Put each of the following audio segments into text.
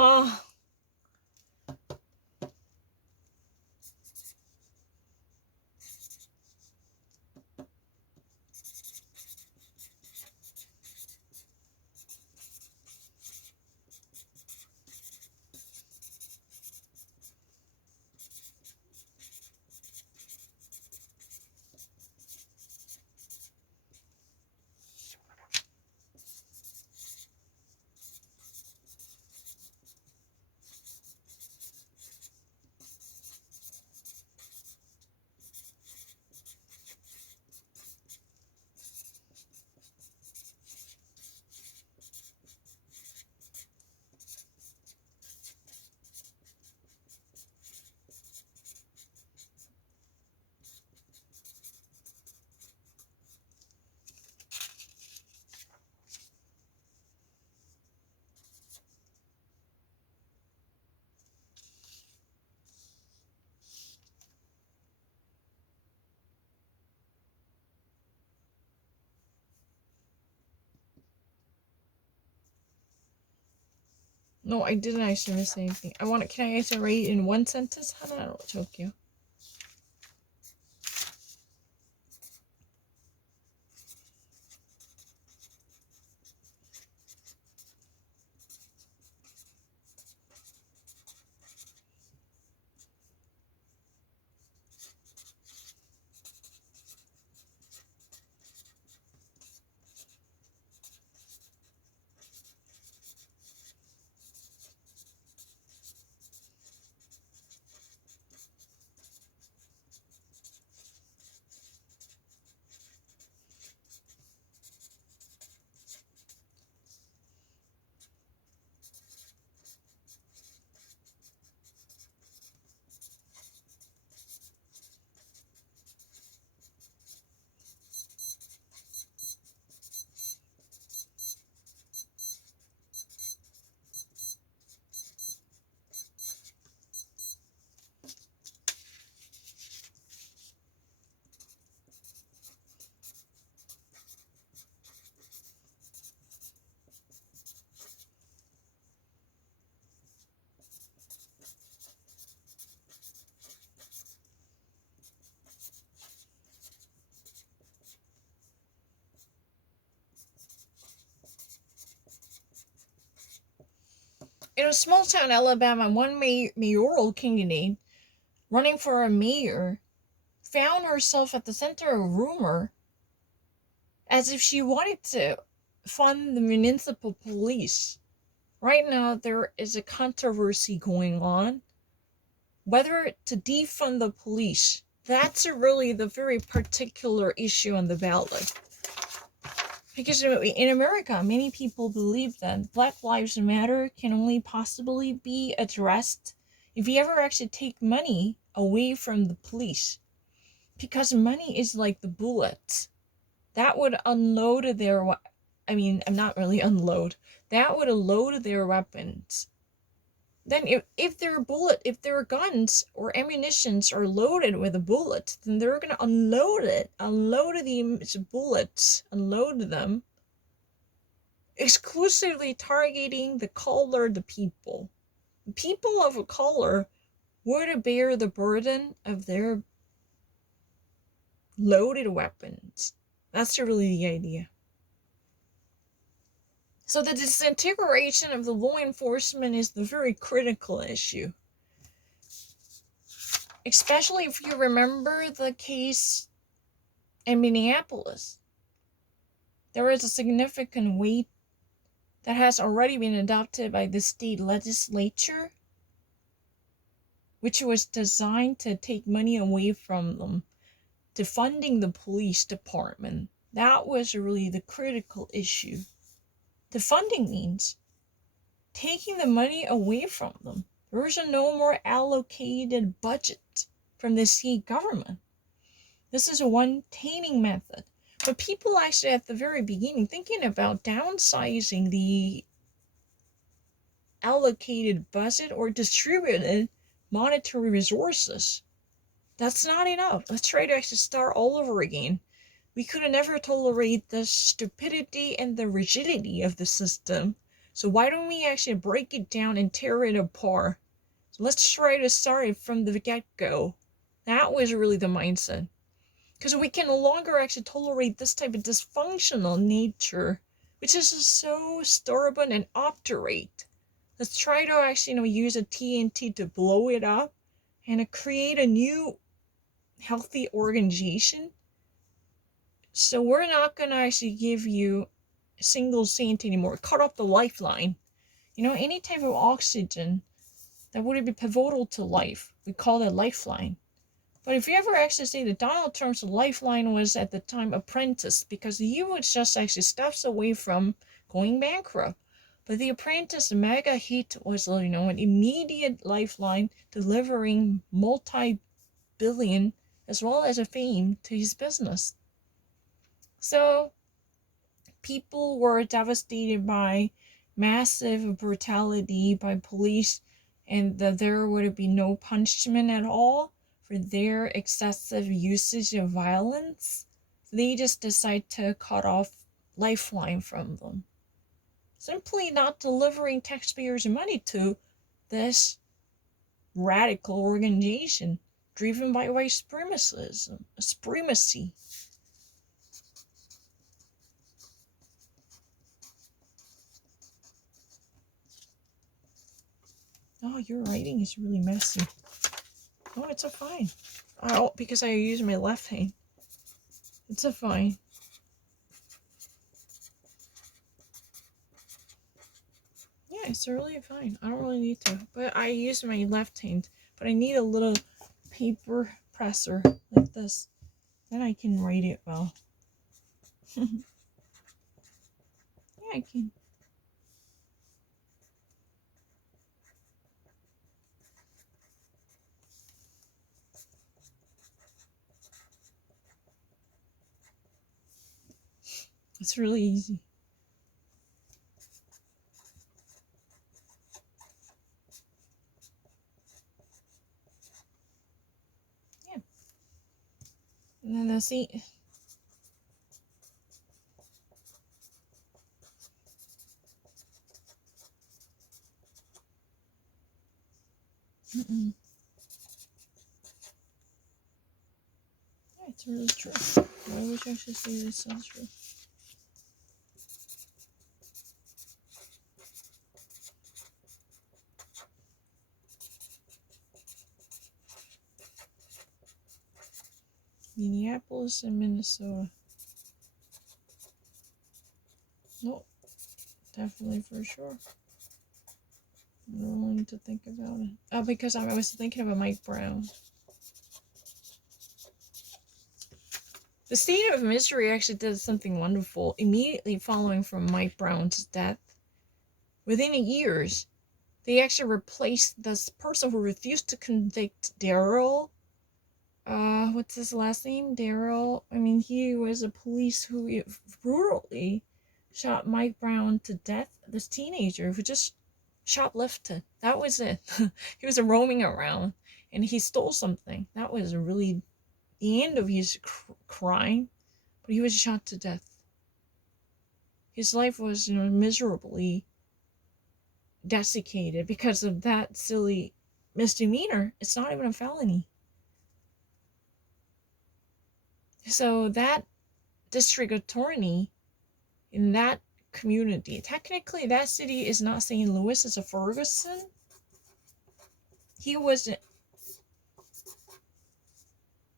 Oh, no, I didn't actually miss anything. Can I actually write in one sentence? Hana no Tokyo. In a small town, Alabama, one mayoral candidate running for a mayor found herself at the center of rumor as if she wanted to fund the municipal police. Right now, there is a controversy going on whether to defund the police. That's really the very particular issue on the ballot. Because in America, many people believe that Black Lives Matter can only possibly be addressed if you ever actually take money away from the police. Because money is like the bullet. That would unload their, I'm not really unload. That would load their weapons. Then if their guns or ammunitions are loaded with a bullet, then they're gonna unload the bullets, unload them, exclusively targeting the colored people. People of color would bear the burden of their loaded weapons. That's really the idea. So the disintegration of the law enforcement is the very critical issue. Especially if you remember the case in Minneapolis. There is a significant weight that has already been adopted by the state legislature, which was designed to take money away from them, to funding the police department. That was really the critical issue. The funding means taking the money away from them. There is no more allocated budget from the state government. This is one taming method. But people actually at the very beginning thinking about downsizing the allocated budget or distributed monetary resources. That's not enough. Let's try to actually start all over again. We could never tolerate the stupidity and the rigidity of the system. So why don't we actually break it down and tear it apart? So let's try to start it from the get-go. That was really the mindset. Because we can no longer actually tolerate this type of dysfunctional nature, which is just so stubborn and obdurate. Let's try to actually, use a TNT to blow it up and create a new healthy organization. So we're not gonna actually give you a single cent anymore. Cut off the lifeline. Any type of oxygen that would be pivotal to life, we call that lifeline. But if you ever actually say that Donald Trump's lifeline was at the time Apprentice, because he was just actually steps away from going bankrupt. But the Apprentice, the mega hit, was an immediate lifeline, delivering multi-billion as well as a fame to his business. So people were devastated by massive brutality by police, and that there would be no punishment at all for their excessive usage of violence. They just decide to cut off lifeline from them, simply not delivering taxpayers' money to this radical organization driven by white supremacy. Oh, your writing is really messy. Oh, it's a fine. Oh, because I use my left hand. It's a fine. Yeah, it's really fine. I don't really need to. But I use my left hand. But I need a little paper presser like this. Then I can write it well. Yeah, I can. It's really easy. Yeah. And then the seat. Yeah, it's really true. Why would you actually say this sounds true? Minneapolis and Minnesota. Nope. Definitely for sure. I'm willing to think about it. Oh, because I was thinking about Mike Brown. The State of Missouri actually did something wonderful immediately following from Mike Brown's death. Within years, they actually replaced this person who refused to convict Daryl. What's his last name? Daryl. I mean, he was a police who brutally shot Mike Brown to death. This teenager who just shoplifted. That was it. He was roaming around and he stole something. That was really the end of his crime. But he was shot to death. His life was, miserably desiccated because of that silly misdemeanor. It's not even a felony. So that district attorney in that community, technically that city is not St. Louis, it's a Ferguson. He was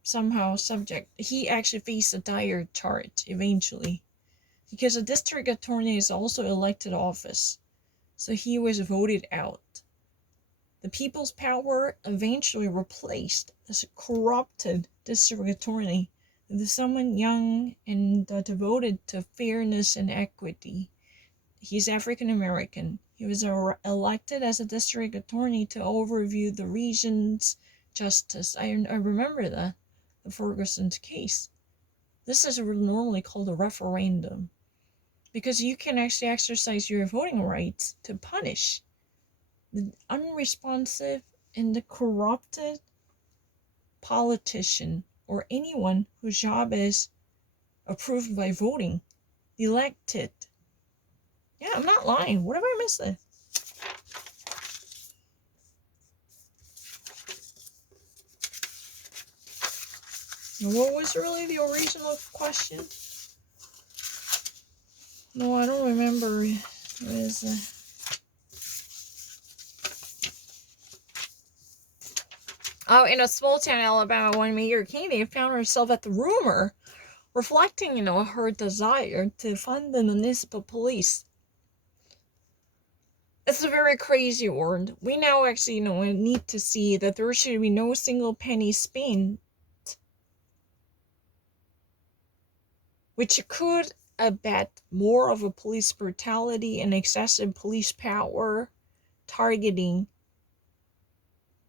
somehow subject. He actually faced a dire charge eventually, because a district attorney is also elected office. So he was voted out. The People's Power eventually replaced this corrupted district attorney with someone young and devoted to fairness and equity. He's African American. He was elected as a district attorney to overview the region's justice. I remember that, the Ferguson's case. This is normally called a referendum, because you can actually exercise your voting rights to punish the unresponsive and the corrupted politician or anyone whose job is approved by voting, elected. Yeah, I'm not lying. What have I missed there? What was really the original question? No, I don't remember. It was, oh, in a small town in Alabama, when Mayor Kennedy found herself at the rumor, reflecting, her desire to fund the municipal police. It's a very crazy word. We now actually, need to see that there should be no single penny spent, which could abet more of a police brutality and excessive police power targeting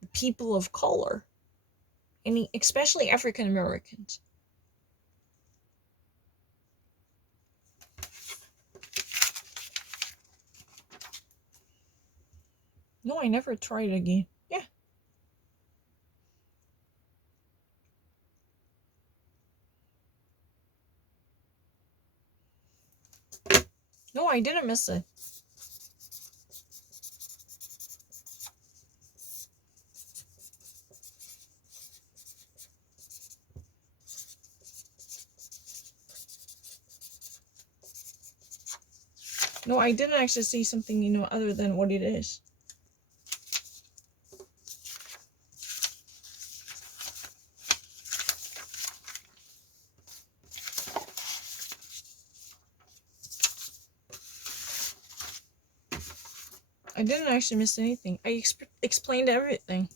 the people of color, and especially African Americans. No, I never tried again. Yeah. No, I didn't miss it. No, I didn't actually see something, other than what it is. I didn't actually miss anything. I explained everything.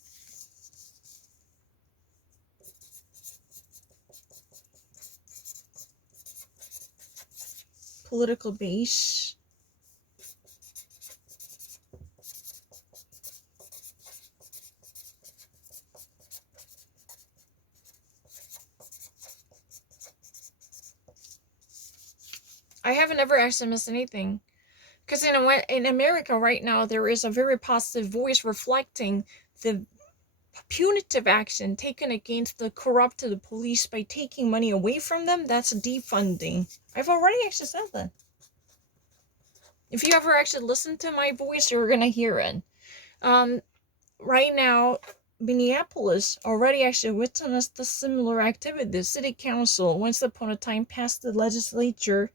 Political base. I haven't ever actually missed anything. Because in America right now, there is a very positive voice reflecting the punitive action taken against the corrupted police by taking money away from them. That's defunding. I've already actually said that. If you ever actually listen to my voice, you're gonna hear it. Right now, Minneapolis already actually witnessed a similar activity. The city council, once upon a time, passed the legislature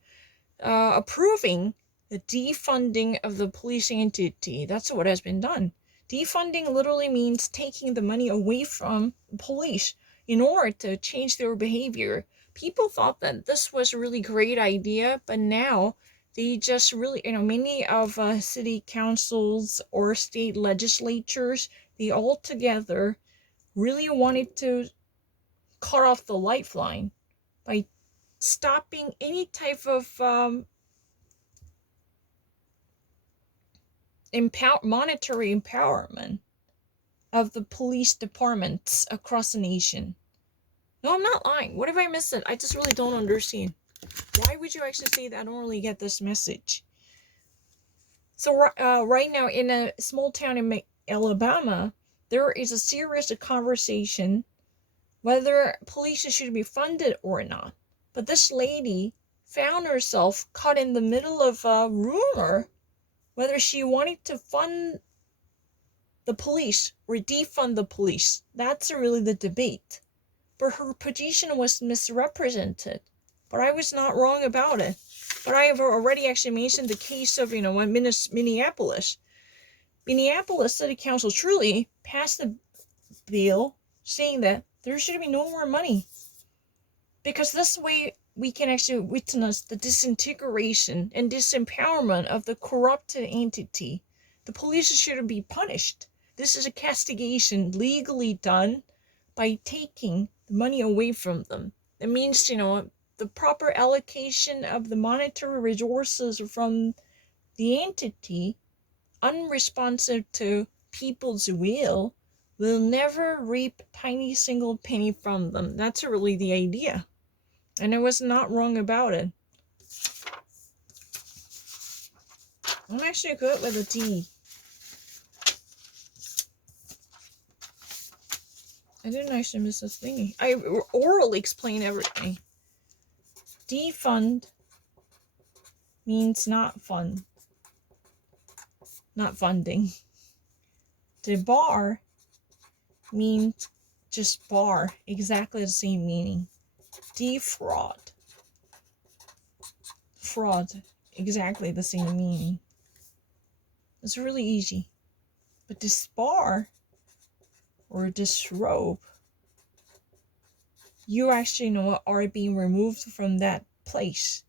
approving the defunding of the police entity. That's what has been done. Defunding literally means taking the money away from police in order to change their behavior. People thought that this was a really great idea, but now they just really, many of city councils or state legislatures, they all together really wanted to cut off the lifeline by stopping any type of monetary empowerment of the police departments across the nation. No, I'm not lying. What have I missed? I just really don't understand. Why would you actually say that I don't really get this message? So right now in a small town in Alabama, there is a serious conversation whether police should be funded or not. But this lady found herself caught in the middle of a rumor whether she wanted to fund the police or defund the police. That's really the debate. But her position was misrepresented. But I was not wrong about it. But I have already actually mentioned the case of, Minneapolis. Minneapolis City Council truly passed a bill saying that there should be no more money. Because this way we can actually witness the disintegration and disempowerment of the corrupted entity. The police should be punished. This is a castigation legally done by taking the money away from them. It means, the proper allocation of the monetary resources from the entity, unresponsive to people's will never reap tiny single penny from them. That's really the idea. And I was not wrong about it. I'm actually good with a D. I didn't actually miss this thingy. I orally explain everything. Defund means not fun. not funding. Debar means just bar, exactly the same meaning. Defraud, fraud, exactly the same meaning. It's really easy. But disbar or disrobe, you actually are being removed from that place.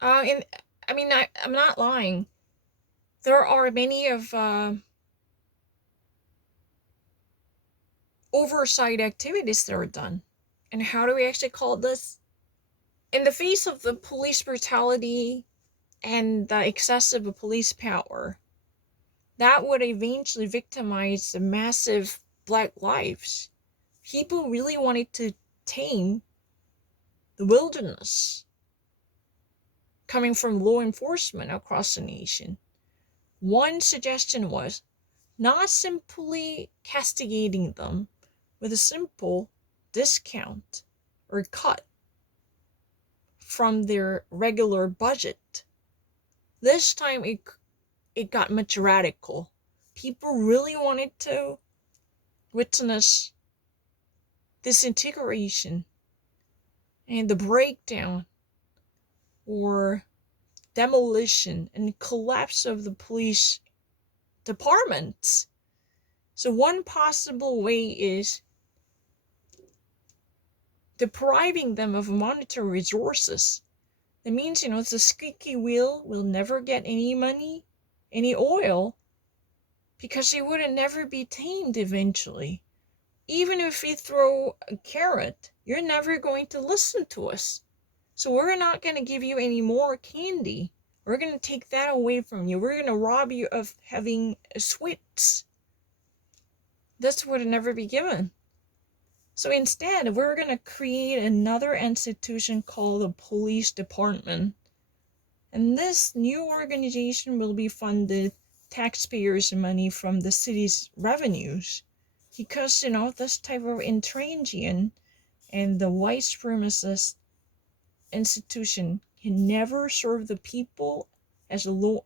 I'm not lying. There are many of oversight activities that are done. And how do we actually call this? In the face of the police brutality and the excessive police power, that would eventually victimize the massive Black lives. People really wanted to tame the wilderness coming from law enforcement across the nation. One suggestion was not simply castigating them with a simple discount or cut from their regular budget. This time it got much radical. People really wanted to witness disintegration and the breakdown or demolition and collapse of the police departments. So one possible way is depriving them of monetary resources. That means, the squeaky wheel will never get any money, any oil, because it would never be tamed eventually. Even if we throw a carrot, you're never going to listen to us. So we're not going to give you any more candy. We're going to take that away from you. We're going to rob you of having sweets. This would never be given. So instead, we're going to create another institution called the police department. And this new organization will be funded taxpayers' money from the city's revenues. Because, this type of intransigent and the white supremacist institution can never serve the people as law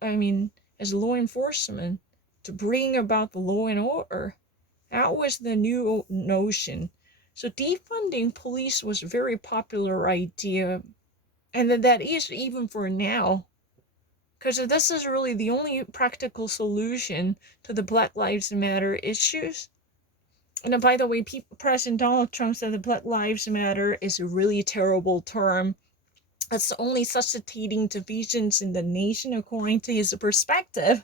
enforcement to bring about the law and order. That was the new notion. So defunding police was a very popular idea, and that is even for now, because this is really the only practical solution to the Black Lives Matter issues. And by the way, President Donald Trump said that Black Lives Matter is a really terrible term. It's only suscitating divisions in the nation according to his perspective.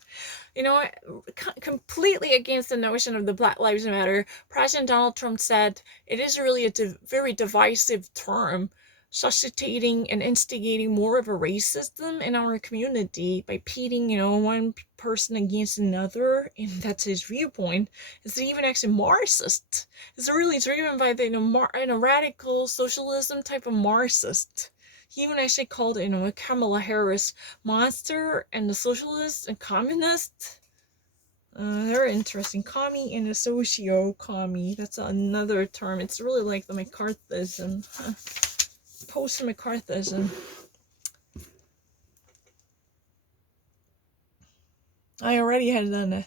Completely against the notion of the Black Lives Matter, President Donald Trump said it is really a very divisive term, suscitating and instigating more of a racism in our community by pitting, one person against another, and that's his viewpoint. It's even actually Marxist. It's really driven by the radical socialism type of Marxist. He even actually called it, Kamala Harris monster and the socialist and communist. They're interesting. Commie and a socio-commie. That's another term. It's really like the McCarthyism. Post-McCarthyism. I already had done it.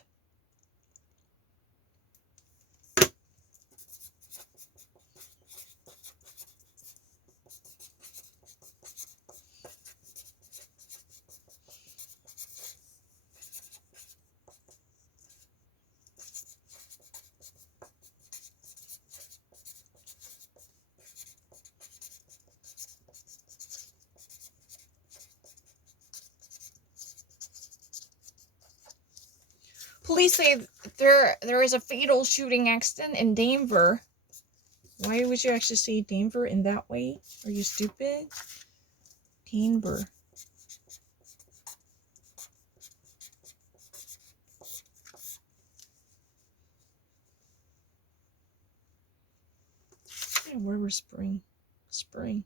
Police say there is a fatal shooting accident in Denver. Why would you actually say Denver in that way? Are you stupid? Denver. Yeah, where was spring? Spring.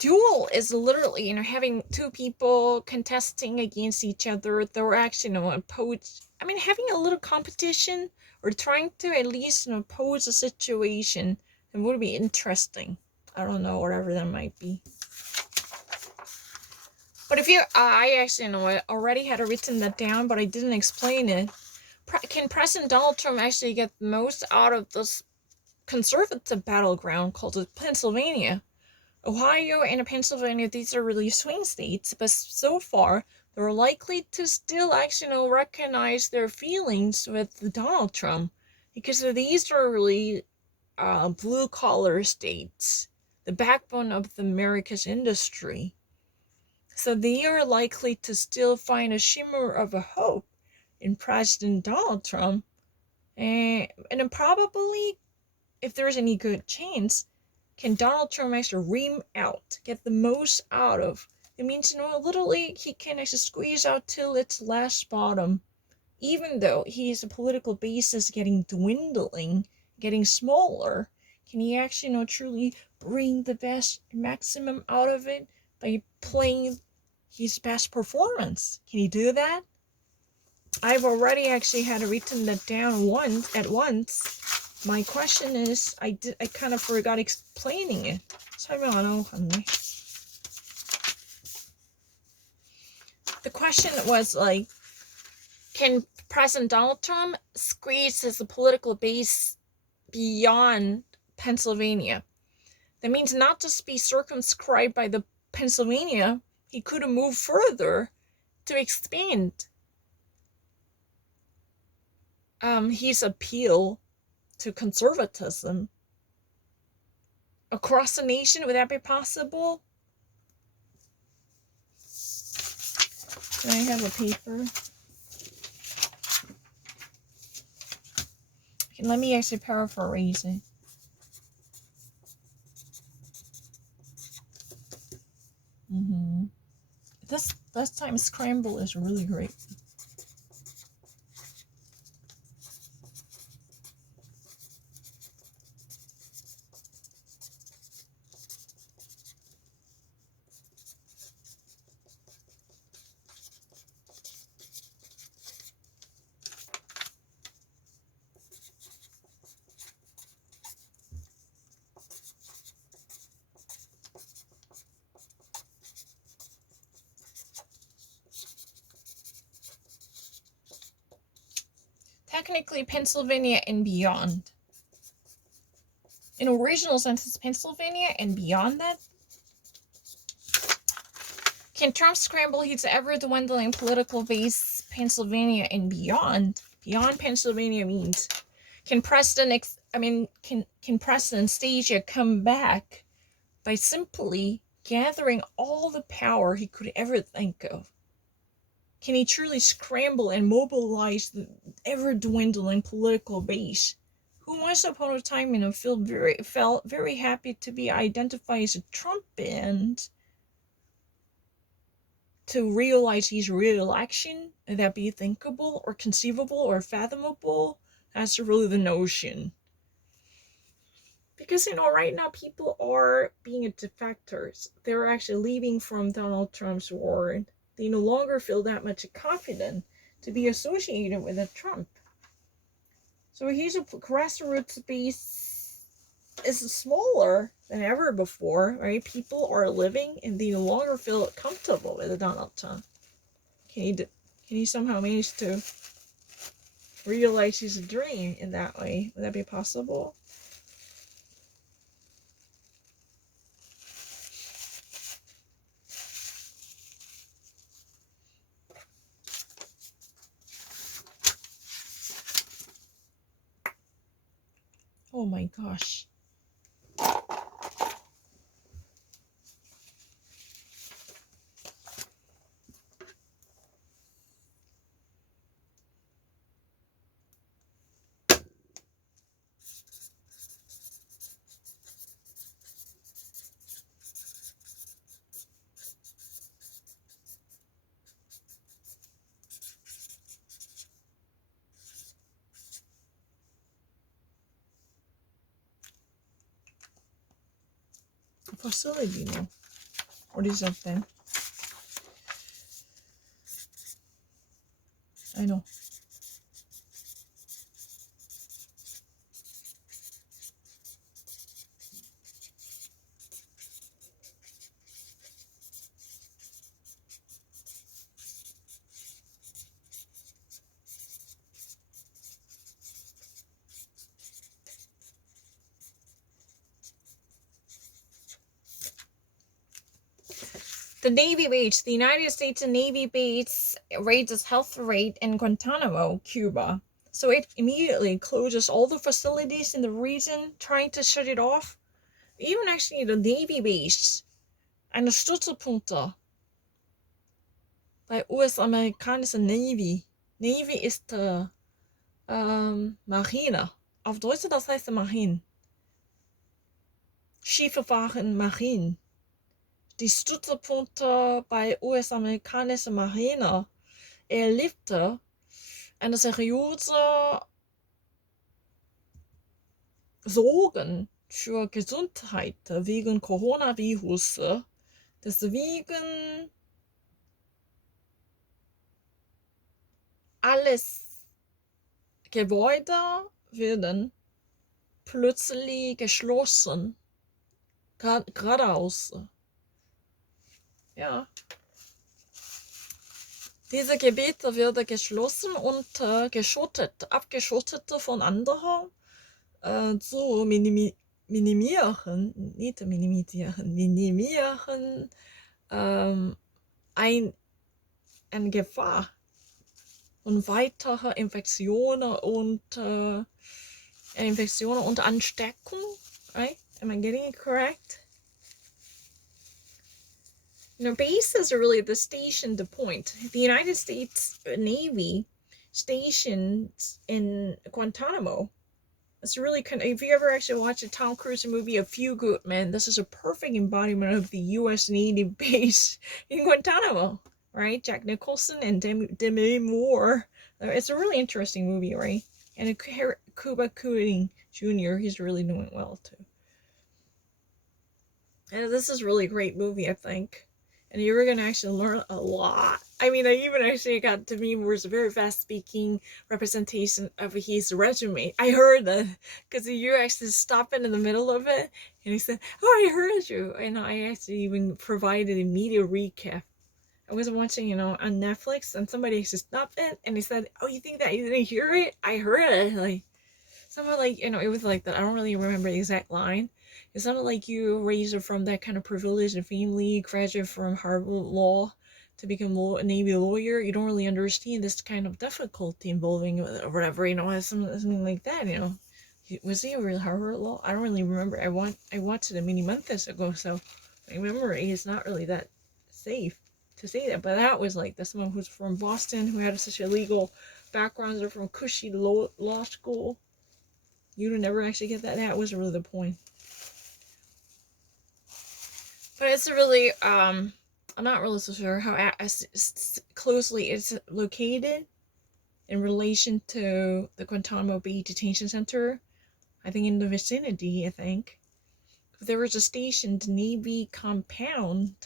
Duel is literally, having two people contesting against each other. They're actually, having a little competition or trying to at least, pose a situation. It would be interesting. I don't know, whatever that might be. But I actually know, I already had written that down, but I didn't explain it. Can President Donald Trump actually get the most out of this conservative battleground called Pennsylvania? Ohio and Pennsylvania, these are really swing states, but so far, they're likely to still actually recognize their feelings with Donald Trump, because these are really blue-collar states, the backbone of America's industry. So they are likely to still find a shimmer of a hope in President Donald Trump, and probably, if there's any good chance, can Donald Trump actually ream out, get the most out of. It means, literally, he can actually squeeze out till its last bottom. Even though his political base is dwindling, getting smaller, can he actually, truly bring the best maximum out of it by playing his best performance? Can he do that? I've already actually had written that down once. My question is, I kind of forgot explaining it. The question was like, can President Donald Trump squeeze his political base beyond Pennsylvania? That means not just be circumscribed by the Pennsylvania, he could move further to expand his appeal to conservatism across the nation. Would that be possible? Can I have a paper? Okay, let me actually paraphrase it. This time scramble is really great. Technically, Pennsylvania and beyond. In original sense, it's Pennsylvania and beyond that. Can Trump scramble his ever-dwindling political base, Pennsylvania and beyond? Beyond Pennsylvania means, can President stage a comeback by simply gathering all the power he could ever think of? Can he truly scramble and mobilize the ever-dwindling political base, who once upon a time, felt very happy to be identified as a Trump band, to realize his re-election? Would that be thinkable or conceivable or fathomable? That's really the notion. Because, right now people are being defectors. They're actually leaving from Donald Trump's ward. They no longer feel that much confident to be associated with a Trump. So his grassroots base is smaller than ever before, right? People are living and they no longer feel comfortable with Donald Trump. Can he somehow manage to realize his dream in that way? Would that be possible? Oh my gosh. Facility, no. What is that then? I know. The Navy base, the United States Navy base raises health rate in Guantanamo, Cuba. So it immediately closes all the facilities in the region, trying to shut it off. Even actually the Navy base, eine Stützpunkte bei US-amerikanischen Navy. Navy ist Marine. Auf Deutsch das heißt Marine. Schiffe fahren Marine. Die Stützpunkte bei US-amerikanischen Marine erlebte eine seriöse Sorgen für Gesundheit wegen Coronavirus. Deswegen alles Gebäude werden plötzlich geschlossen. Geradeaus. Ja. Diese Gebiete werden geschlossen und abgeschottet von anderen zu minimieren, eine Gefahr und weitere Infektionen und Ansteckung. Right? Am I getting it correct? Bases are really the station, the point. The United States Navy stations in Guantanamo. It's really kind of, if you ever actually watch a Tom Cruise movie, A Few Good Men, this is a perfect embodiment of the U.S. Navy base in Guantanamo, right? Jack Nicholson and Demi Moore. It's a really interesting movie, right? And Cuba Gooding Jr., he's really doing well, too. And this is a really great movie, I think. And you're going to actually learn a lot. I mean, I even actually got Demi Moore's very fast-speaking representation of his resume. I heard that because you actually stopped in the middle of it, and he said, "Oh, I heard you," and I actually even provided a media recap. I was watching, on Netflix, and somebody actually stopped it, and he said, "Oh, you think that you didn't hear it? I heard it." Like, something like, it was like that. I don't really remember the exact line. It sounded like you raised from that kind of privileged family, graduate from Harvard Law to become a Navy lawyer. You don't really understand this kind of difficulty involving or whatever, something like that, Was he a Harvard Law? I don't really remember. I watched it a many months ago, so my memory is not really that safe to say that. But that was like someone who's from Boston, who had such a legal background. They're from cushy law school. You would never actually get that. That was really the point. But it's really, I'm not really so sure how closely it's located in relation to the Guantanamo Bay Detention Center. I think in the vicinity, If there was a stationed Navy compound,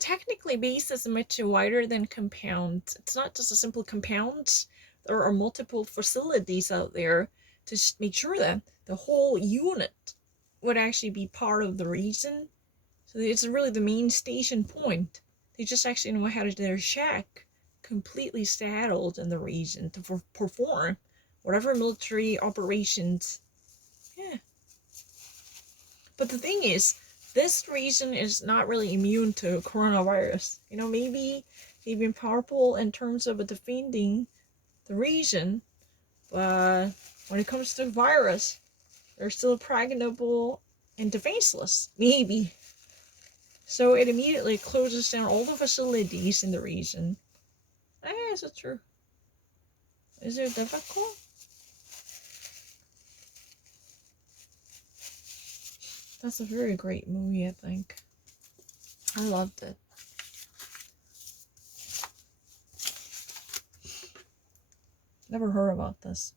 technically base is much wider than compound. It's not just a simple compound. There are multiple facilities out there to make sure that the whole unit would actually be part of the region. So it's really the main station point. They just actually had their shack completely saddled in the region to perform whatever military operations. Yeah. But the thing is, this region is not really immune to coronavirus. Maybe they've been powerful in terms of defending the region, but when it comes to virus, they're still pregnable and defenseless, maybe. So it immediately closes down all the facilities in the region. Is it true? Is it difficult? That's a very great movie, I think. I loved it. Never heard about this.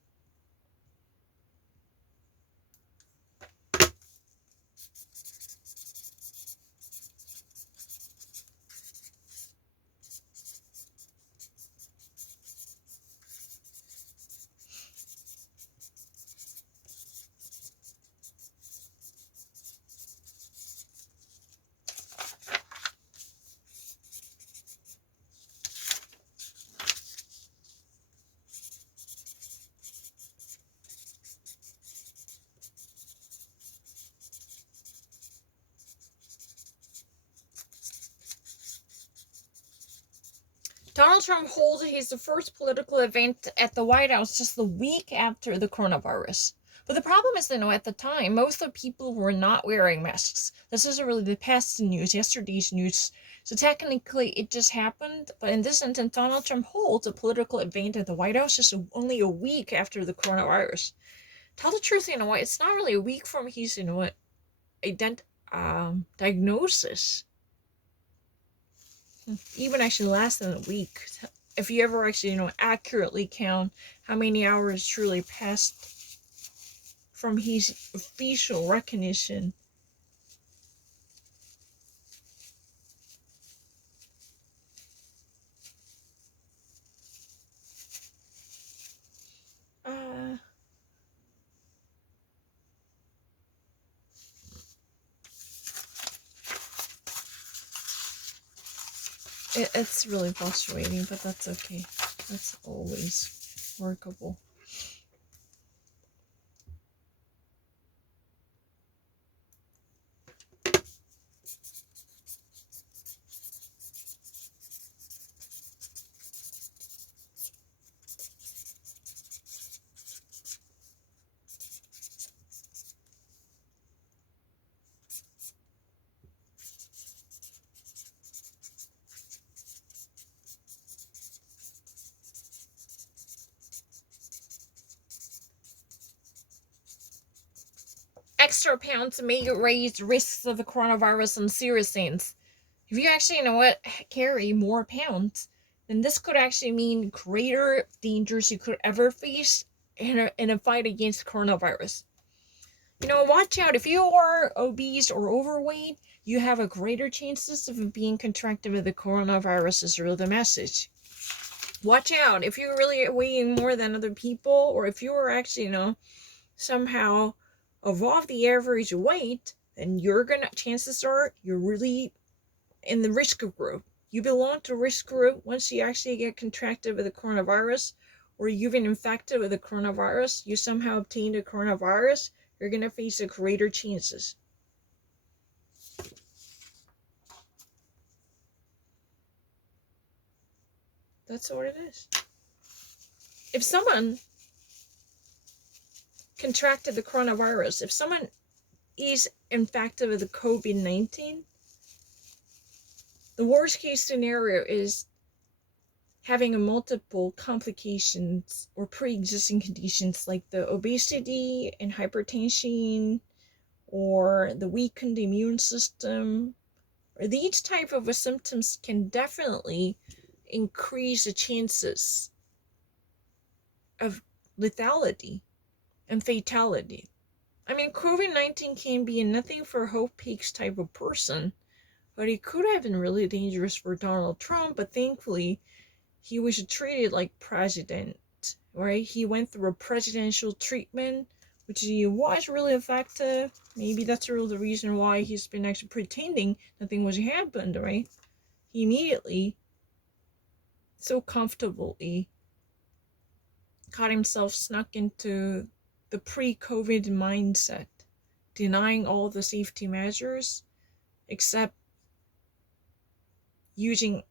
Donald Trump holds his first political event at the White House just the week after the coronavirus. But the problem is, at the time, most of the people were not wearing masks. This isn't really the past news, yesterday's news. So technically, it just happened. But in this instance, Donald Trump holds a political event at the White House just only a week after the coronavirus. Tell the truth, it's not really a week from his, diagnosis. Even actually less than a week. If you ever actually, accurately count how many hours truly passed from his official recognition. It's really frustrating, but that's okay. That's always workable. Extra pounds may raise risks of the coronavirus in serious sense. If you actually, carry more pounds, then this could actually mean greater dangers you could ever face in a fight against coronavirus. Watch out. If you are obese or overweight, you have a greater chances of being contracted with the coronavirus, is really the message. Watch out. If you're really weighing more than other people, or if you are actually, somehow above the average weight, then chances are you're really in the risk group. You belong to risk group once you actually get contracted with the coronavirus, or you've been infected with the coronavirus, you somehow obtained a coronavirus, you're going to face a greater chances. That's what it is. If someone contracted the coronavirus, if someone is infected with the COVID-19, the worst case scenario is having a multiple complications or pre-existing conditions like the obesity and hypertension, or the weakened immune system, or these type of symptoms can definitely increase the chances of lethality and fatality. I mean, COVID-19 can be a nothing for hope peaks type of person, but it could have been really dangerous for Donald Trump, but thankfully he was treated like president, right? He went through a presidential treatment, which he was really effective. Maybe that's really the reason why he's been actually pretending nothing was happened, right? He immediately, so comfortably, got himself snuck into the pre-COVID mindset, denying all the safety measures, except using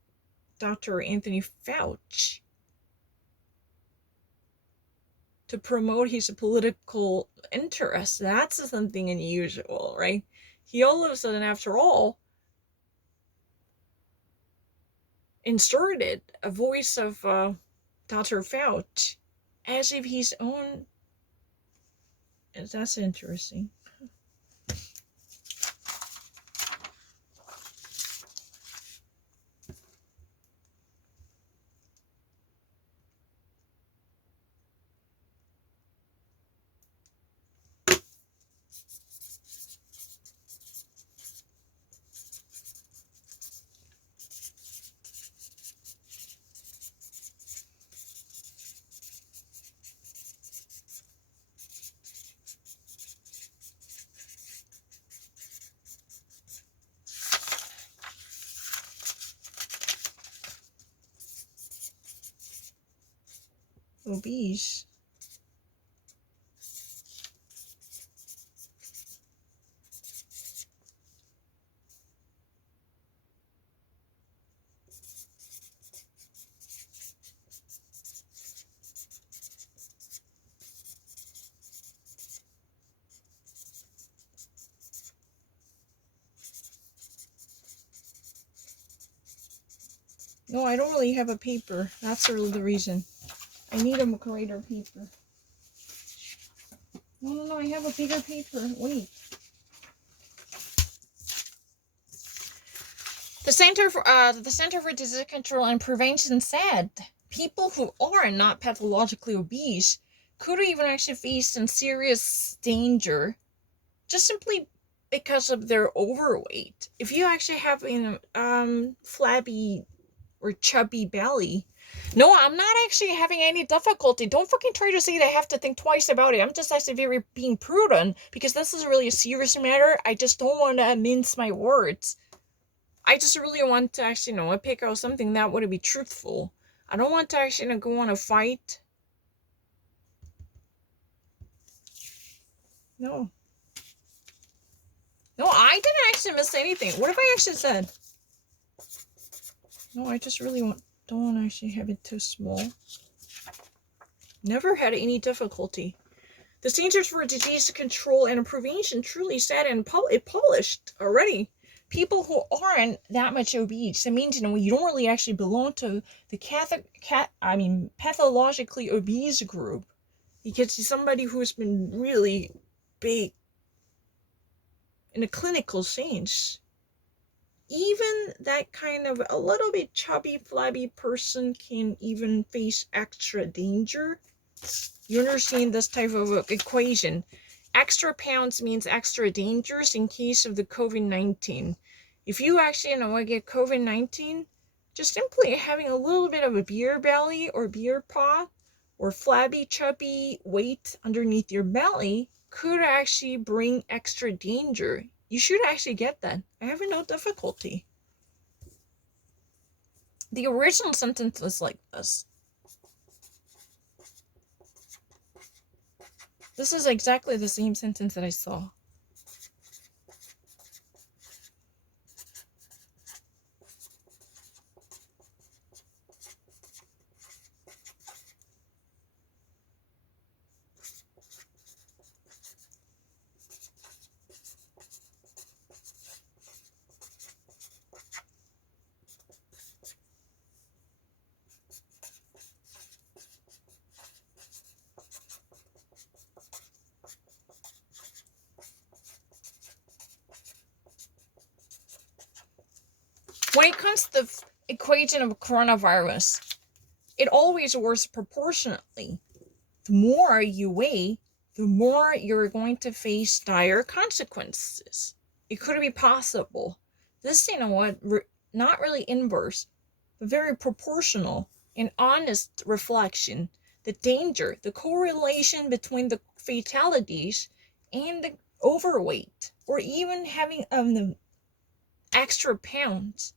Dr. Anthony Fauci to promote his political interests. That's something unusual, right? He all of a sudden, after all, inserted a voice of Dr. Fauci as if his own. That's interesting. Obese. No, I don't really have a paper. That's really the reason. I need a greater paper. No, I have a bigger paper. Wait. The Center for Disease Control and Prevention said people who are not pathologically obese could even actually face some serious danger just simply because of their overweight. If you actually have flabby or chubby belly. No, I'm not actually having any difficulty. Don't fucking try to say that I have to think twice about it. I'm just actually very being prudent because this is really a serious matter. I just don't want to mince my words. I just really want to actually pick out something that would be truthful. I don't want to actually go on a fight. No. No, I didn't actually miss anything. What have I actually said? No, I just really don't want to actually have it too small. Never had any difficulty. The Centers for Disease Control and Prevention truly said and published already. People who aren't that much obese, that means you don't really actually belong to the pathologically obese group. Because somebody who's been really big in a clinical sense. Even that kind of a little bit chubby, flabby person can even face extra danger. You understand this type of equation. Extra pounds means extra dangers in case of the COVID-19. If you actually get COVID-19, just simply having a little bit of a beer belly or beer paw or flabby, chubby weight underneath your belly could actually bring extra danger. You should actually get that. I have no difficulty. The original sentence was like this. This is exactly the same sentence that I saw. When it comes to the equation of coronavirus, it always works proportionately. The more you weigh, the more you're going to face dire consequences. It could be possible. This, not really inverse, but very proportional and honest reflection. The danger, the correlation between the fatalities and the overweight, or even having the extra pounds.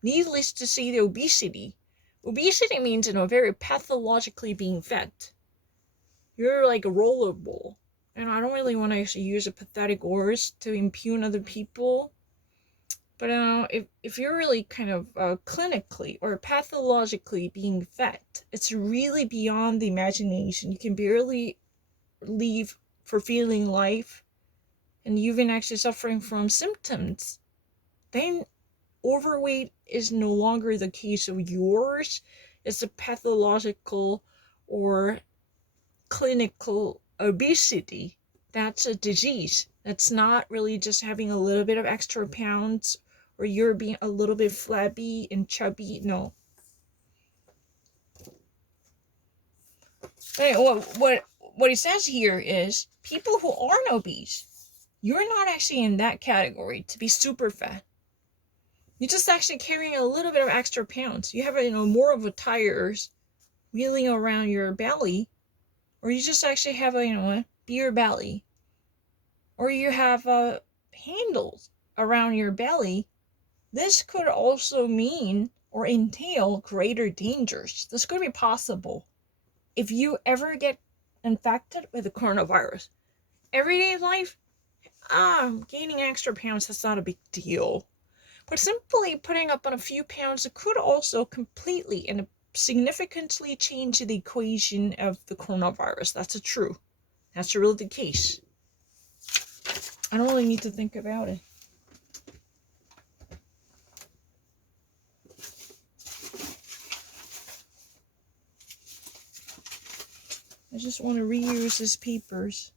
Needless to say, the obesity. Obesity means, very pathologically being fat. You're like a roller ball. And I don't really want to actually use a pathetic words to impugn other people. But if you're really kind of clinically or pathologically being fat, it's really beyond the imagination. You can barely live for feeling life, and you've been actually suffering from symptoms. Then overweight is no longer the case of yours. It's a pathological or clinical obesity. That's a disease. That's not really just having a little bit of extra pounds or you're being a little bit flabby and chubby. No. What it says here is people who aren't obese, you're not actually in that category to be super fat. You're just actually carrying a little bit of extra pounds. You have more of a tires wheeling around your belly, or you just actually have a beer belly, or you have handles around your belly. This could also mean or entail greater dangers. This could be possible if you ever get infected with the coronavirus. Everyday life, gaining extra pounds, that's not a big deal. But simply putting up on a few pounds could also completely and significantly change the equation of the coronavirus. That's true. That's really the case. I don't really need to think about it. I just want to reuse his papers.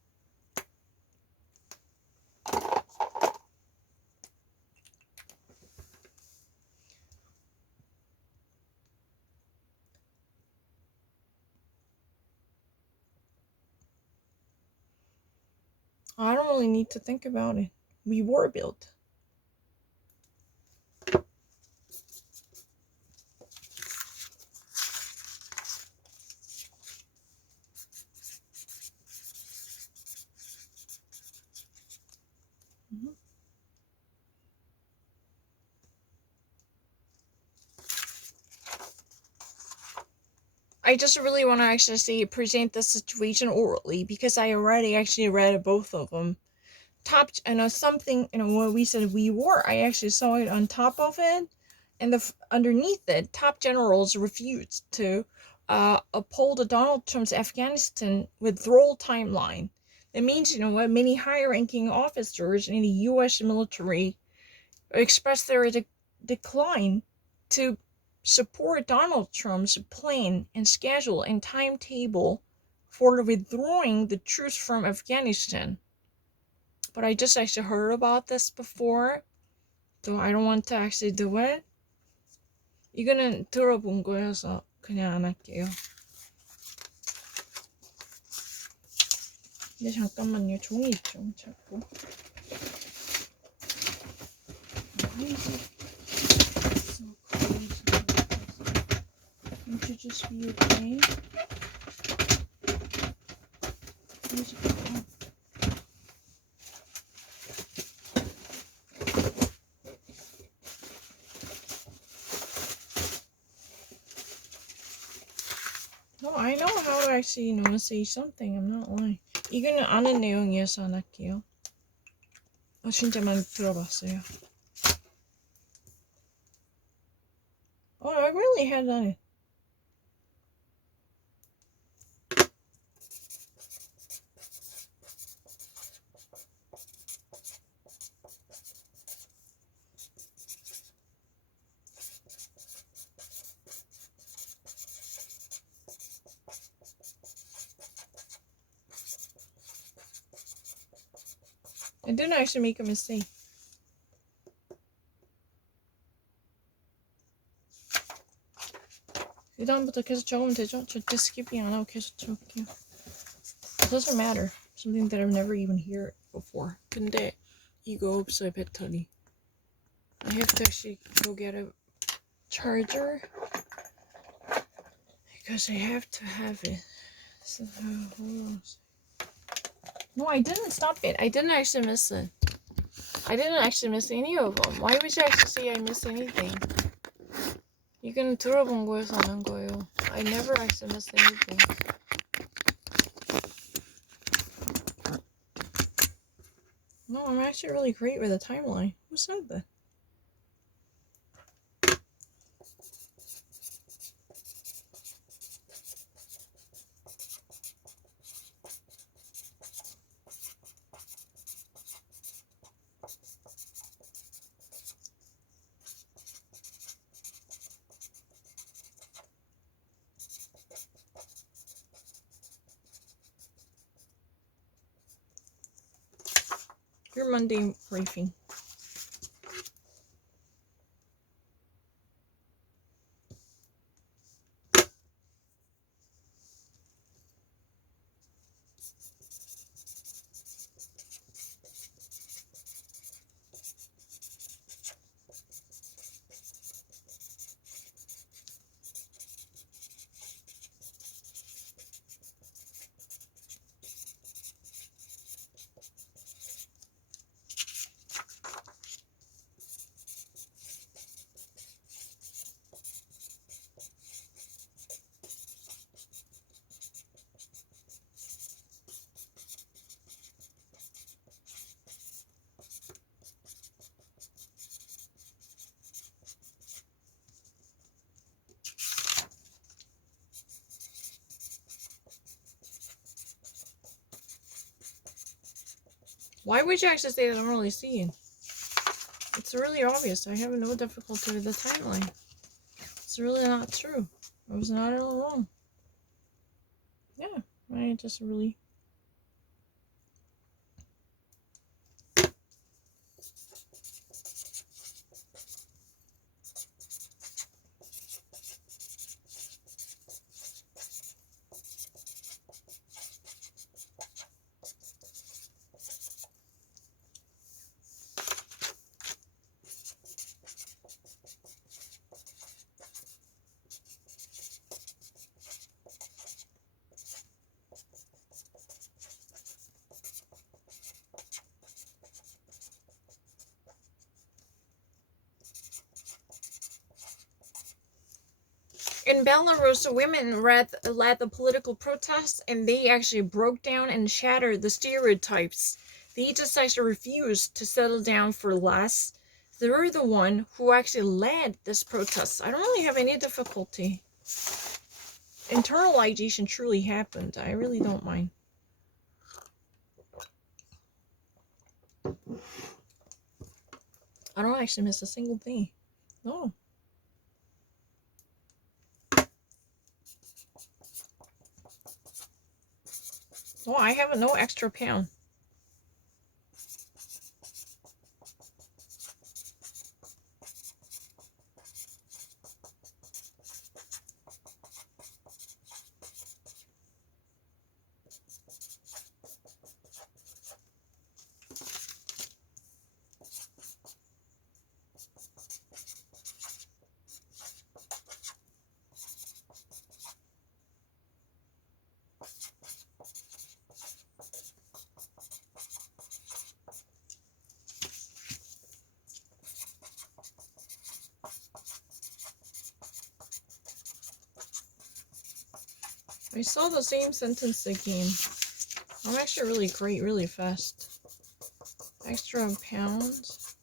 I don't really need to think about it. We were built. I just really want to actually present the situation orally because I already actually read both of them. Top and something, what we said we were. I actually saw it on top of it, and underneath it, top generals refused to uphold Donald Trump's Afghanistan withdrawal timeline. It means many high-ranking officers in the U.S. military expressed their decline to support Donald Trump's plan and schedule and timetable for withdrawing the troops from Afghanistan. But I just actually heard about this before, so I don't want to actually do it. 이거는 들어본 거여서 그냥 안 할게요. 근데 잠깐만요. 종이 좀 자꾸. Won't you just be okay? No, I know how to actually, say something. I'm not lying. 이거는 아는 내용이어서 안 할게요. 진짜 많이 들어봤어요. I really had that. I didn't actually make a mistake. 그다음부터 계속 적으면 되죠? 절대 skipping 안 하고 계속 적을게요. It doesn't matter. Something that I've never even heard before. 근데 이거 없어요, 배터리. I have to actually go get a charger because I have to have it. So, no, I didn't stop it. I didn't actually miss it. I didn't actually miss any of them. Why would you actually say I missed anything? 이건 들어본 거에서 안 한 거예요. I never actually missed anything. No, I'm actually really great with the timeline. Who said that? Your Monday briefing. Why would you actually say that I'm really seeing? It's really obvious. I have no difficulty with the timeline. It's really not true. I was not alone. Yeah, I just really... In Belarus, women led the political protests, and they actually broke down and shattered the stereotypes. They just actually refused to settle down for less. They're the one who actually led this protest. I don't really have any difficulty. Internalization truly happened. I really don't mind. I don't actually miss a single thing. No. Oh, I have no extra pound. I saw the same sentence again. I'm actually really great, really fast. Extra pounds.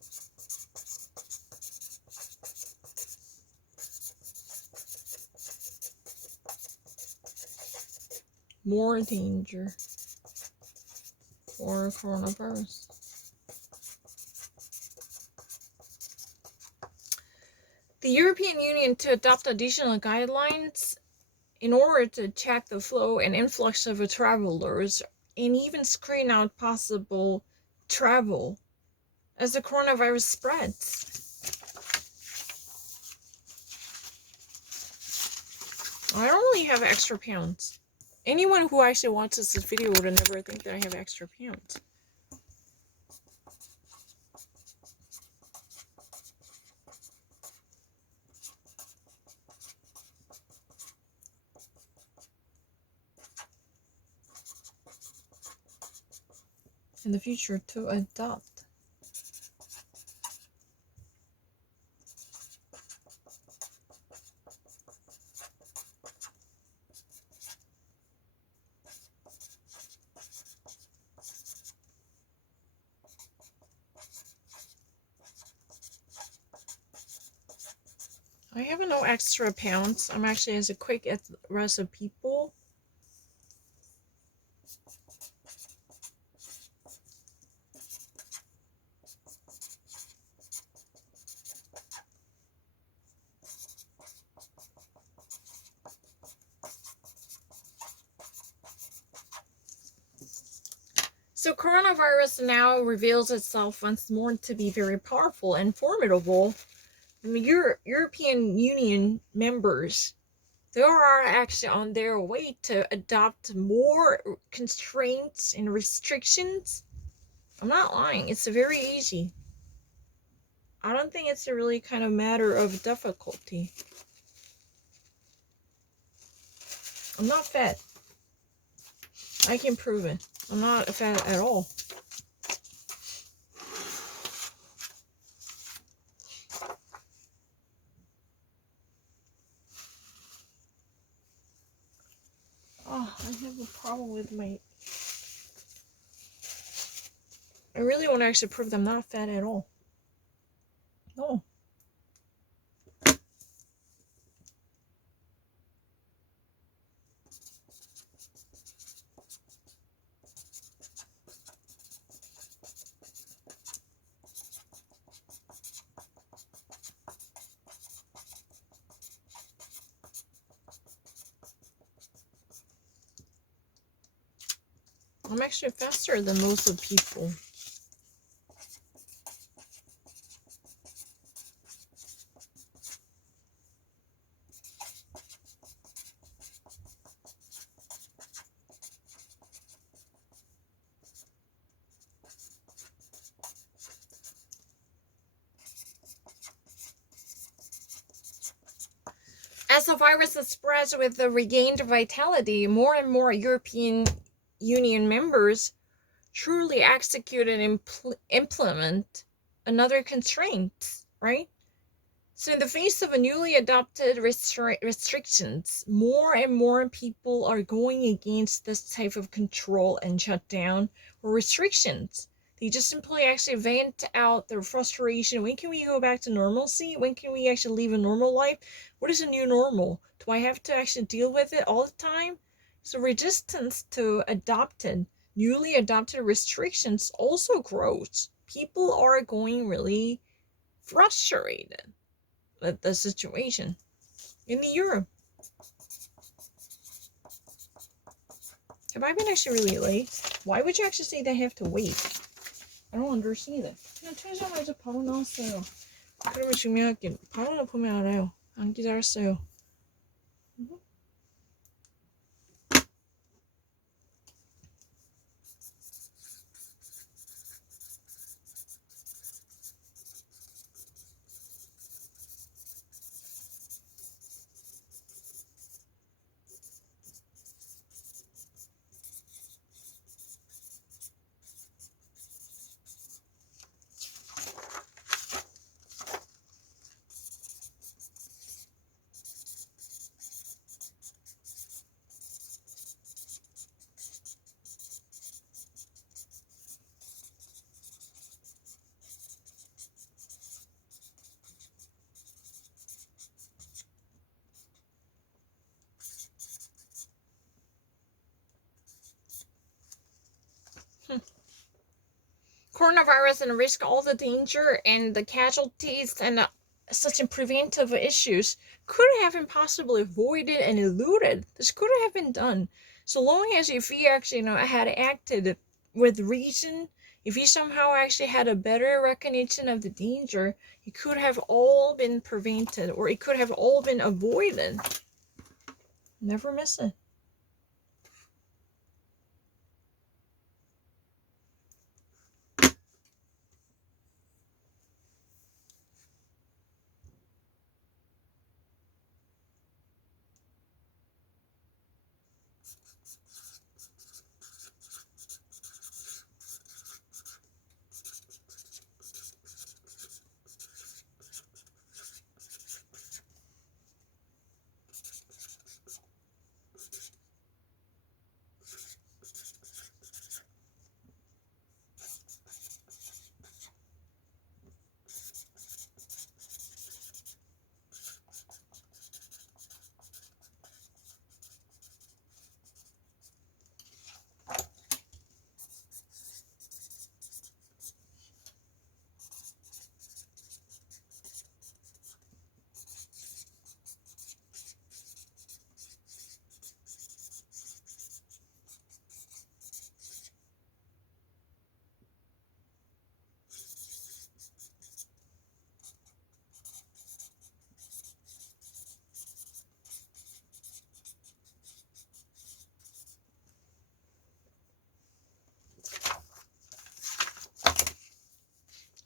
More danger for coronavirus. The European Union to adopt additional guidelines in order to check the flow and influx of travelers and even screen out possible travel as the coronavirus spreads. I don't really have extra pounds. Anyone who actually watches this video would never think that I have extra pounds. In the future to adopt. I have no extra pounds. I'm actually as quick as the rest of people. So coronavirus now reveals itself once more to be very powerful and formidable. The European Union members, they are actually on their way to adopt more constraints and restrictions. I'm not lying. It's very easy. I don't think it's a really kind of matter of difficulty. I'm not fat. I can prove it. I'm not fat at all. Oh, I have a problem with my... I really want to actually prove that I'm not fat at all. No. I'm actually faster than most of the people. As the virus spreads with the regained vitality, more and more European Union members truly execute and implement another constraint, right? So in the face of a newly adopted restrictions, more and more people are going against this type of control and shutdown or restrictions. They just simply actually vent out their frustration. When can we go back to normalcy? When can we actually live a normal life? What is a new normal? Do I have to actually deal with it all the time? So resistance to newly adopted restrictions also grows. People are going really frustrated with the situation in Europe. Have I been actually really late? Why would you actually say they have to wait? I don't understand it. 그냥 퇴장하자 바로 나왔어요. 그러면 중요하긴 바로 보면 알아요. 안 기다렸어요. Coronavirus and risk all the danger and the casualties and such preventive issues could have been possibly avoided and eluded. This could have been done so long as if we actually had acted with reason. If we somehow actually had a better recognition of the danger, it could have all been prevented, or it could have all been avoided. Never miss it.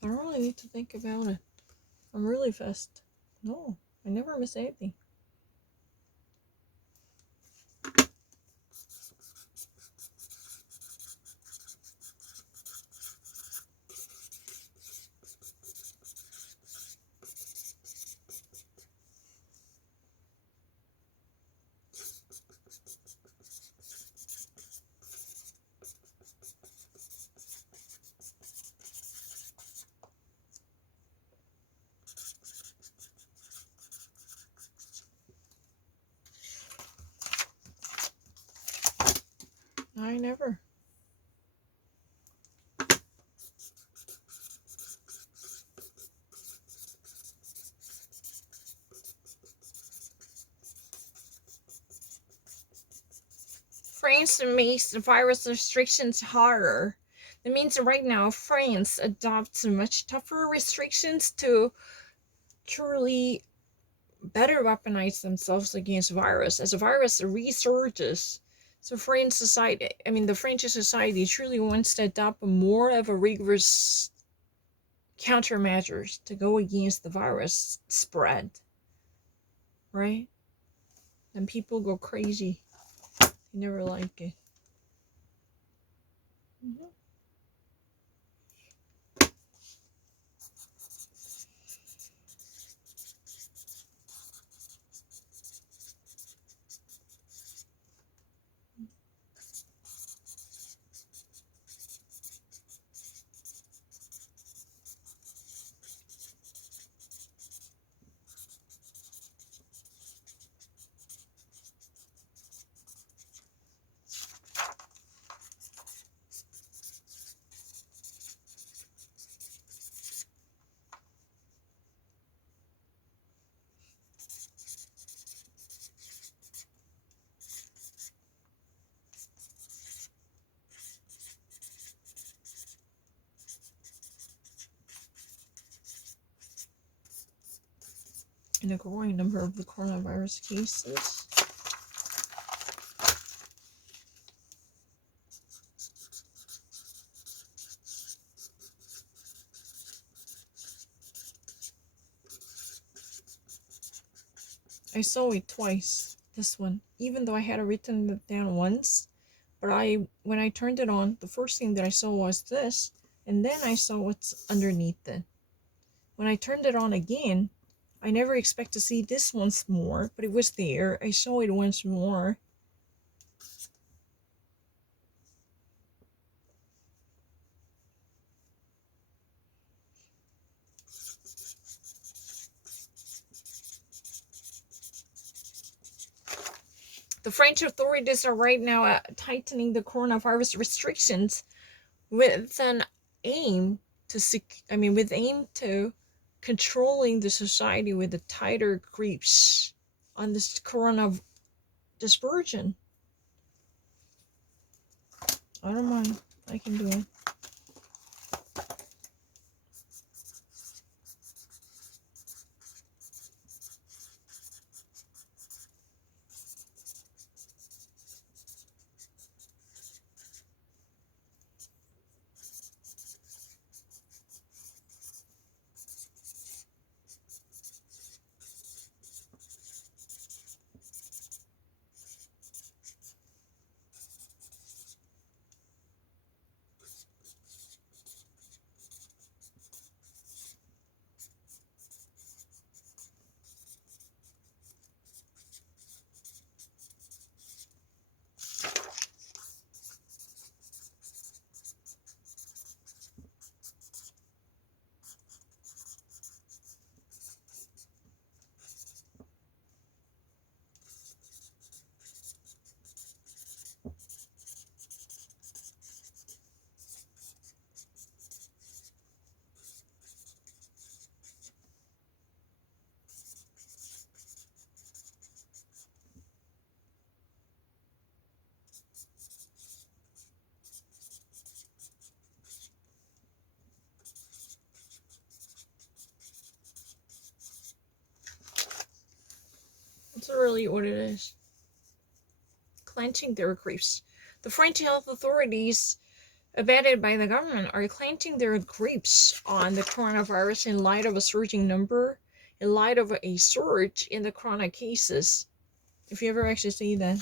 I don't really need to think about it. I'm really fast. No, I never miss anything. I never. France makes the virus restrictions harder. That means right now France adopts much tougher restrictions to truly better weaponize themselves against virus as the virus resurges. So the French society truly wants to adopt more of a rigorous countermeasures to go against the virus spread, right? And people go crazy. They never like it. Mm-hmm. And a growing number of the coronavirus cases. I saw it twice, this one, even though I had written it down once. But when I turned it on, the first thing that I saw was this, and then I saw what's underneath it. When I turned it on again, I never expect to see this once more, but it was there. I saw it once more. The French authorities are right now tightening the coronavirus restrictions with an aim to controlling the society with the tighter grips on this corona dispersion. I don't mind. I can do it. That's really what it is. Clenching their grips. The French health authorities, abetted by the government, are clenching their grips on the coronavirus in light of a surging number, in light of a surge in the corona cases. If you ever actually see that.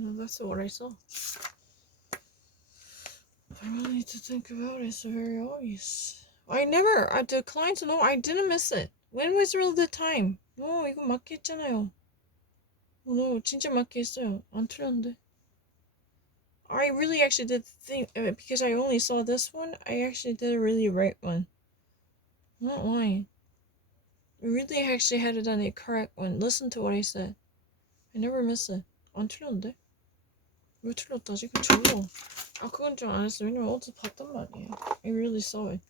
That's what I saw. I really need to think about it. It's very obvious. I never, the clients, no, I didn't miss it. When was really the time? No, 이거 맞게 했잖아요. No, 진짜 맞게 했어요. 안 틀렸는데. I really actually did think, because I only saw this one, I actually did a really right one. I'm not lying. I really actually had it on a correct one. Listen to what I said. I never miss it. 안 틀렸는데? 왜 틀렸다? 지금 저거. 그건 좀 안 했어. 왜냐면 어제 봤단 말이에요. I really saw it.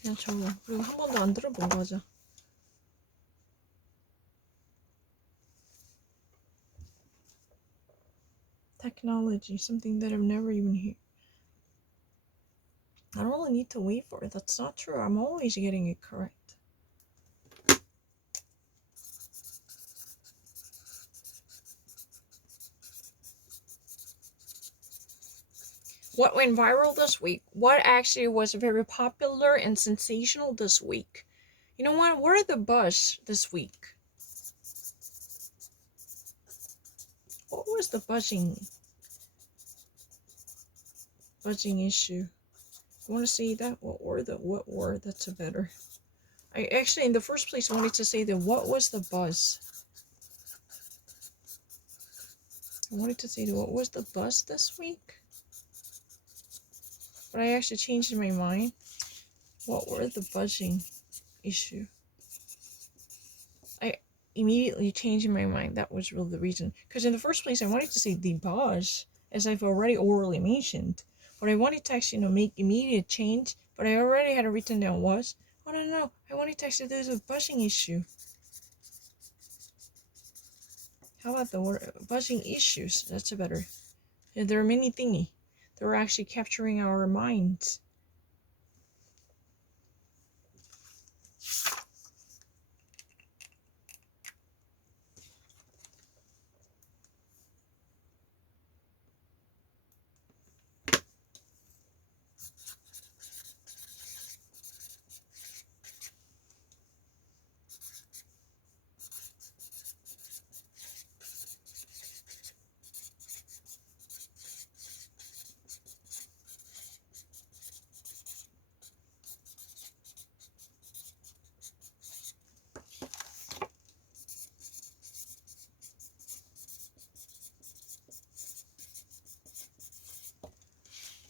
그냥 저거. 그리고 한 번도 안 들어본 거 하자. Technology, something that I've never even heard. I don't really need to wait for it. That's not true. I'm always getting it correct. What went viral this week? What actually was very popular and sensational this week? You know what? What are the buzz this week? What was the buzzing issue? You want to say that? What were? That's a better. I actually, in the first place, wanted to say that what was the buzz? I wanted to say that what was the buzz this week? But I actually changed my mind. What were the buzzing issue? I immediately changed my mind. That was really the reason. Because in the first place, I wanted to say the buzz, as I've already orally mentioned. But I wanted to actually, make immediate change. But I already had it written down was. Oh, no. I wanted to actually, there's a buzzing issue. How about the word buzzing issues? That's a better. Yeah, there are many thingy. They're actually capturing our minds.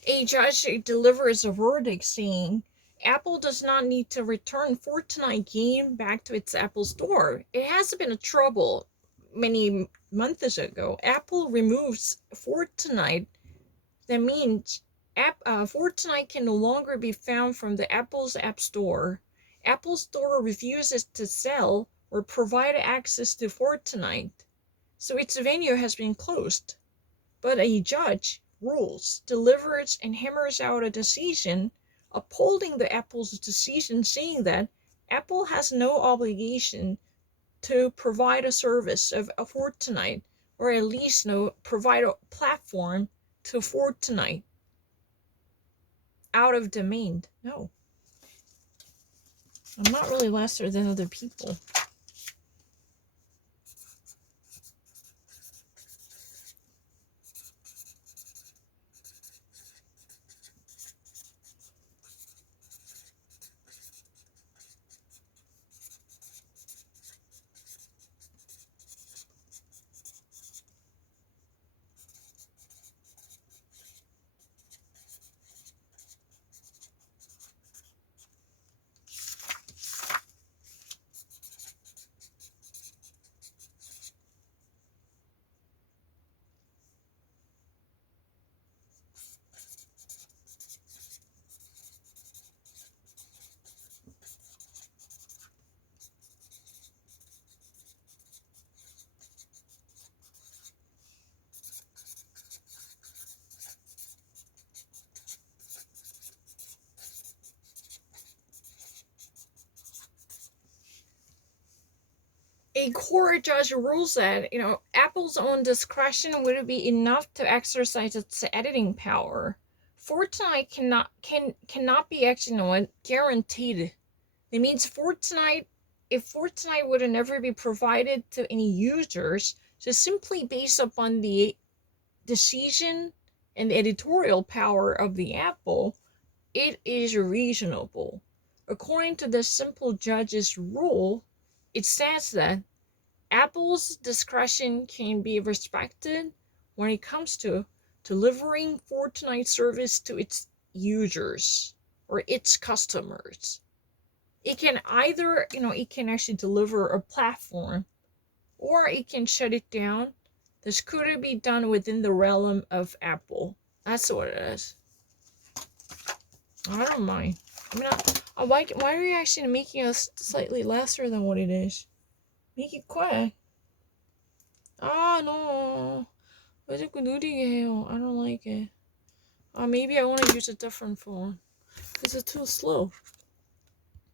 A judge delivers a verdict saying Apple does not need to return Fortnite game back to its Apple Store. It has been a trouble many months ago. Apple removes Fortnite. That means Fortnite can no longer be found from the Apple's App Store. Apple Store refuses to sell or provide access to Fortnite, so its venue has been closed. But a judge rules, delivers, and hammers out a decision upholding the Apple's decision, saying that Apple has no obligation to provide a service of a Fortnite, or at least provide a platform to Fortnite out of domain. No. I'm not really lesser than other people. A court judge rules that, Apple's own discretion would be enough to exercise its editing power. Fortnite cannot be actually guaranteed. It means Fortnite if Fortnite would never be provided to any users, just simply based upon the decision and editorial power of the Apple, it is reasonable. According to the simple judge's rule, it says that Apple's discretion can be respected when it comes to delivering Fortnite service to its users or its customers. It can either, it can actually deliver a platform or it can shut it down. This could be done within the realm of Apple. That's what it is. I don't mind. I mean, why are you actually making us slightly lesser than what it is? Make it quick. 아, no. 왜 자꾸 느리게 해요? I don't like it. Maybe I want to use a different phone. This is too slow.